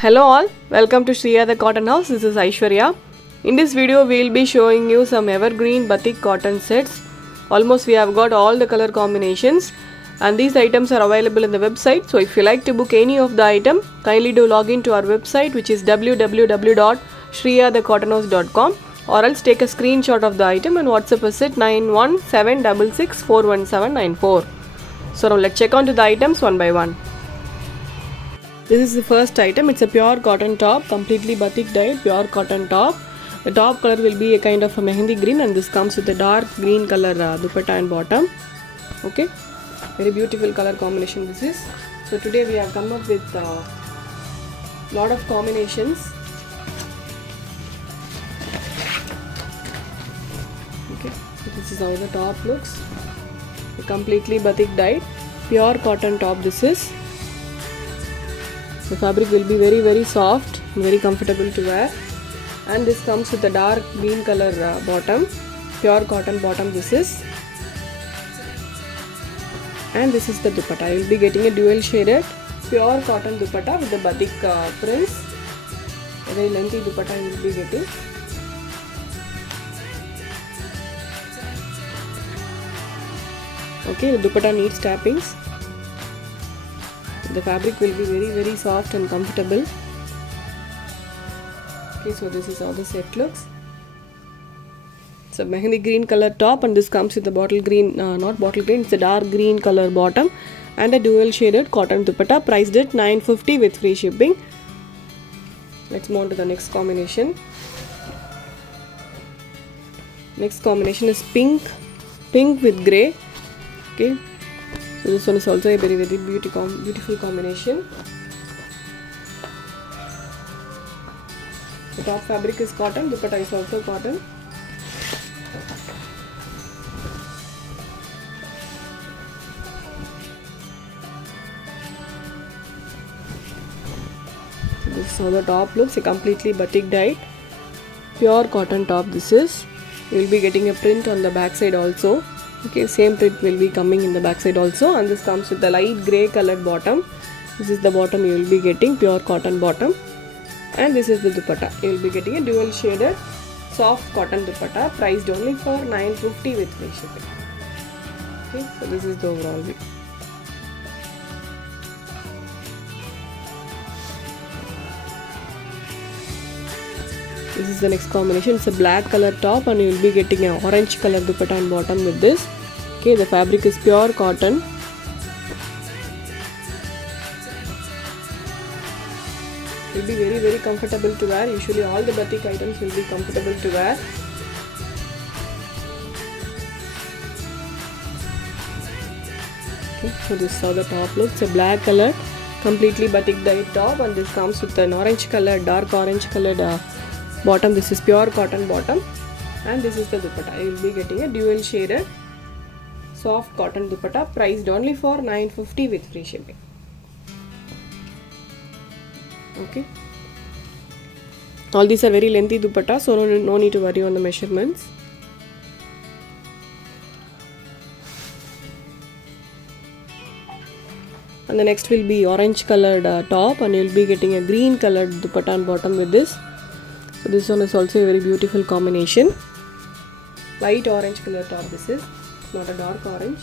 Hello all, welcome to Shriya the Cotton House. This is Aishwarya. In this video we will be showing you some evergreen batik cotton sets. Almost we have got all the color combinations and these items are available in the website. So if you like to book any of the item, kindly do log in to our website, which is www.shriyathecottonhouse.com, or else take a screenshot of the item and WhatsApp us at 9176641794. So now let's check on to the items one by one. This is the first item. It's a pure cotton top, completely batik dyed pure cotton top. The top color will be a kind of a mehendi green and this comes with a dark green color dupatta and bottom. Okay, very beautiful color combination this is. So today we have come up with lot of combinations. Okay, so this is how the top looks. A completely batik dyed pure cotton top this is. The fabric will be very soft and very comfortable to wear, and this comes with a dark green color bottom, pure cotton bottom this is, and this is the dupatta. You will be getting a dual shaded pure cotton dupatta with the batik prints. A very lengthy dupatta you will be getting. Okay, the dupatta needs tappings. The fabric will be very soft and comfortable. Okay, so this is how the set looks. It's a mehendi green color top and this comes with a bottle green, not bottle green, it's a dark green color bottom and a dual shaded cotton dupatta, priced at $950 with free shipping. Let's move on to the next combination. Next combination is pink with grey. Okay. So this one is also a very beautiful combination. The top fabric is cotton, dupatta is also cotton. So this is how the top looks, a completely batik dyed pure cotton top this is. You will be getting a print on the back side also. Okay, same print will be coming in the back side also, and this comes with the light grey colored bottom. This is the bottom you will be getting, pure cotton bottom, and this is the dupatta. You will be getting a dual shaded soft cotton dupatta, priced only for $950 with free shipping. Okay, so this is the overall view. This is the next combination. It's a black color top and you will be getting an orange color dupatta and bottom with this. Okay, the fabric is pure cotton. It will be very comfortable to wear. Usually all the batik items will be comfortable to wear. Okay, so this is how the top looks. A black color, completely batik dyed top, and this comes with an orange color, dark orange colored bottom. This is pure cotton bottom, and this is the dupatta. You will be getting a dual shaded soft cotton dupatta, priced only for $950 with free shipping. Okay, all these are very lengthy dupatta, so no need to worry on the measurements. And the next will be orange colored top, and you will be getting a green colored dupatta and bottom with this. So this one is also a very beautiful combination. Light orange color top this is, not a dark orange.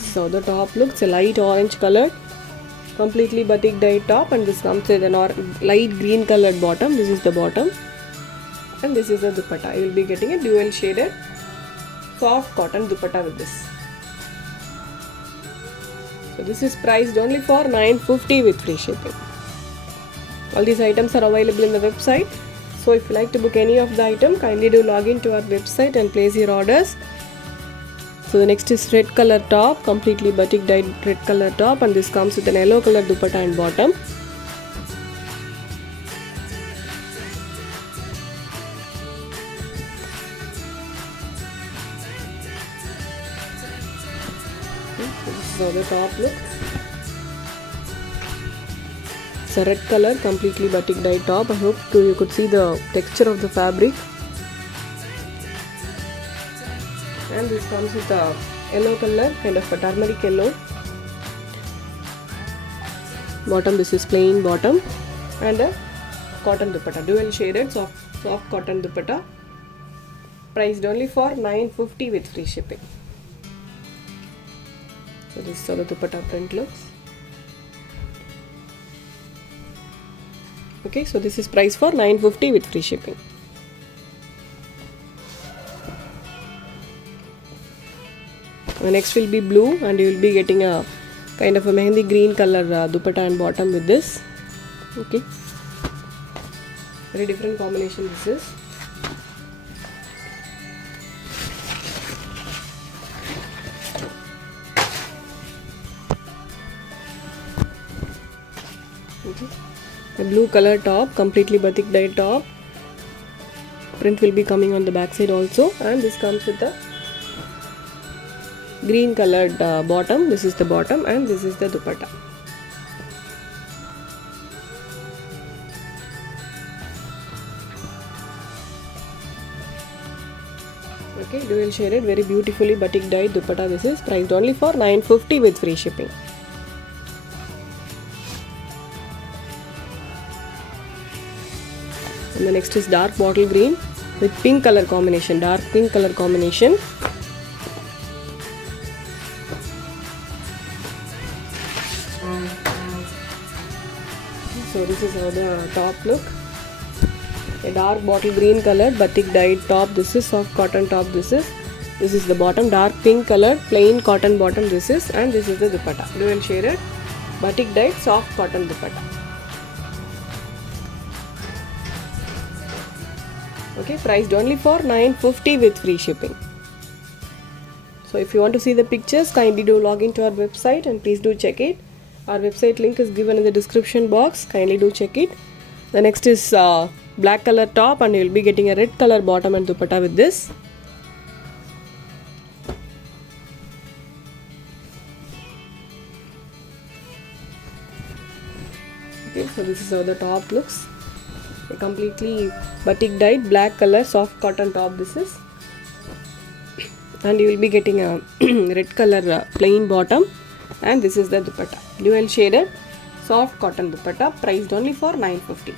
So the top looks a light orange color, completely batik dyed top, and this comes with a light green colored bottom. This is the bottom, and this is the dupatta. You will be getting a dual shaded soft cotton dupatta with this. So this is priced only for $950 with free shipping. All these items are available in the website. So if you like to book any of the item, kindly do log in to our website and place your orders. So the next is red color top, completely batik dyed red color top, and this comes with an yellow color dupatta and bottom. Okay, so this is how the top looks. It's a red color, completely batik dye top. I hope you could see the texture of the fabric. and this comes with a yellow color, kind of a turmeric yellow. Bottom, this is plain bottom, and a cotton dupatta, dual shaded soft cotton dupatta, priced only for $950 with free shipping. So this is how the dupatta print looks. Okay, so this is priced for $950 with free shipping. The next will be blue, and you will be getting a kind of a mehendi green color dupatta and bottom with this. Okay, very different combination this is. Okay, a blue color top, completely batik dye top. Print will be coming on the back side also, and this comes with the green colored bottom. This is the bottom, and this is the dupatta. Okay, dual shaded, very beautifully batik dyed dupatta. This is priced only for $950 with free shipping. And the next is dark bottle green with pink color combination, dark pink color combination. So this is how the top look. A dark bottle green colored batik dyed top. This is soft cotton top. This is the bottom, dark pink colored plain cotton bottom. This is, and this is the dupatta, dual shaded batik dyed soft cotton dupatta. Okay, priced only for $950 with free shipping. So if you want to see the pictures, kindly do log into our website and please do check it. Our website link is given in the description box. Kindly do check it. The next is black color top, and you will be getting a red color bottom and dupatta with this. Okay, so this is how the top looks. A completely batik dyed black color soft cotton top this is, and you will be getting a red color plain bottom, and this is the dupatta, dual shaded soft cotton dupatta, priced only for $950.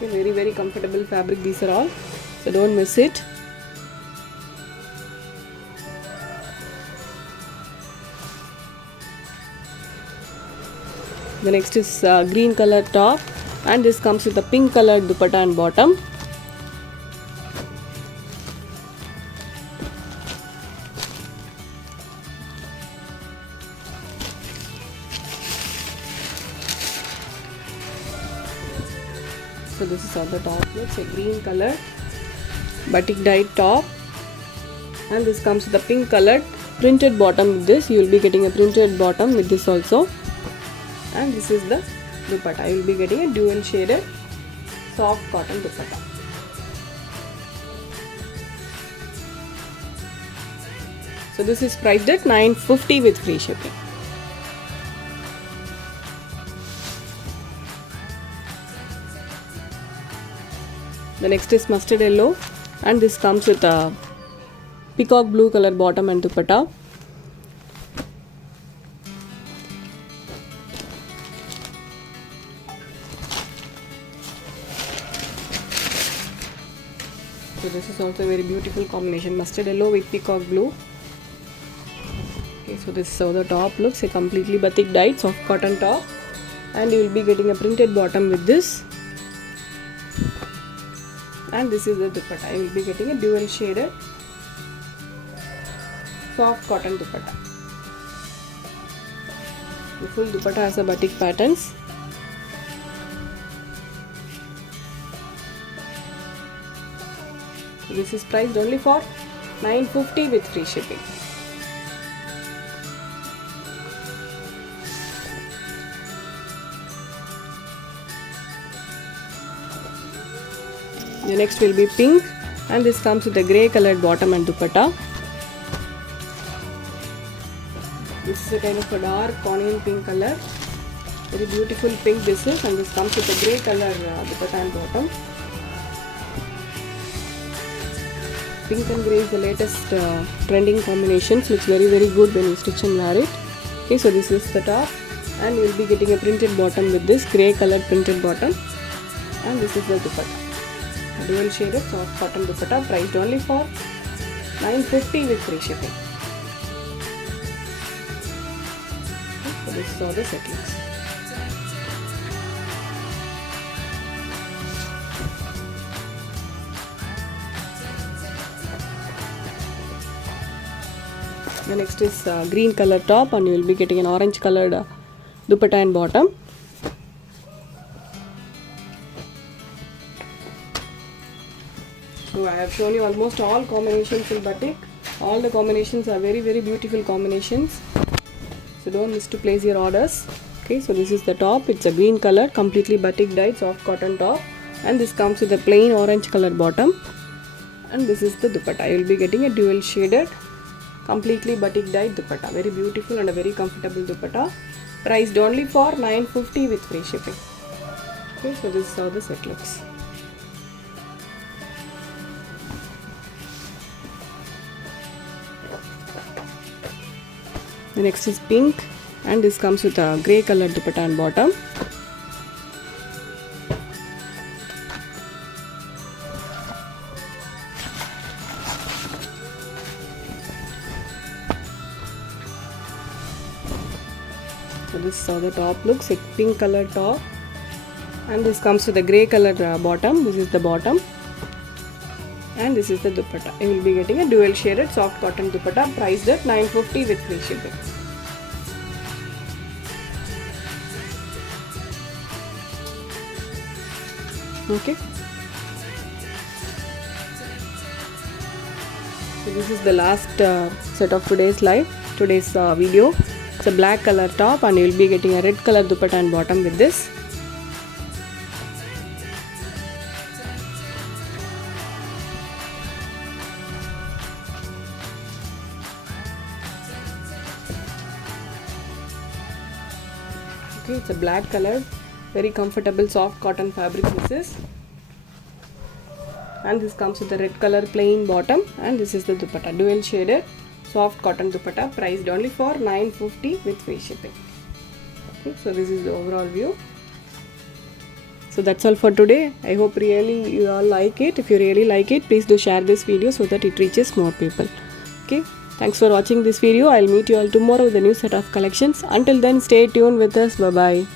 Okay, very comfortable fabric these are all, so don't miss it. The next is green color top, and this comes with a pink colored dupatta and bottom. So this is how the top looks, a green color batik dyed top, and this comes with a pink colored printed bottom with this. You will be getting a printed bottom with this also. And this is the dupatta. You will be getting a dual shaded soft cotton dupatta. So this is priced at $950 with free shipping. The next is mustard yellow, and this comes with a peacock blue color bottom and dupatta. So this is also a very beautiful combination, mustard yellow with peacock blue. Okay, so this is how the top looks, a completely batik dyed soft cotton top, and you will be getting a printed bottom with this. And this is the dupatta. You will be getting a dual shaded soft cotton dupatta. The full dupatta has a batik patterns. This is priced only for $950 with free shipping. The next will be pink, and this comes with a grey colored bottom and dupatta. This is a kind of a dark onion pink color. Very beautiful pink this is, and this comes with a grey color dupatta and bottom. Pink and grey is the latest trending combinations. Looks very good when you stitch and wear it. Okay, so this is the top, and you will be getting a printed bottom with this grey colored printed bottom, and this is the dupatta. A dual shaded soft cotton dupatta, priced only for $950 with free shipping. Okay, so this is how the set looks. The next is green color top, and you will be getting an orange colored dupatta and bottom. So I have shown you almost all combinations in batik. All the combinations are very beautiful combinations. So don't miss to place your orders. Okay, so this is the top. It's a green color, completely batik dyed soft cotton top, and this comes with a plain orange colored bottom. And this is the dupatta. You will be getting a dual shaded, completely batik dyed dupatta. Very beautiful and a very comfortable dupatta, priced only for $950 with free shipping. Okay, so this is how the set looks. The next is pink, and this comes with a grey colored dupatta and bottom. So this is how the top looks. A pink color top, and this comes with a grey color bottom. This is the bottom, and this is the dupatta. You will be getting a dual shaded soft cotton dupatta, priced at $950 with free shipping. Okay, so this is the last set of today's video. It's a black color top, and you will be getting a red color dupatta and bottom with this. Okay, it's a black color, very comfortable soft cotton fabric this is, and this comes with a red color plain bottom, and this is the dupatta, dual shaded soft cotton dupatta, priced only for $950 with free shipping. Okay, so this is the overall view. So that's all for today. I hope really you all like it. If you really like it, please do share this video so that it reaches more people. Okay, thanks for watching this video. I'll meet you all tomorrow with a new set of collections. Until then, stay tuned with us. Bye bye.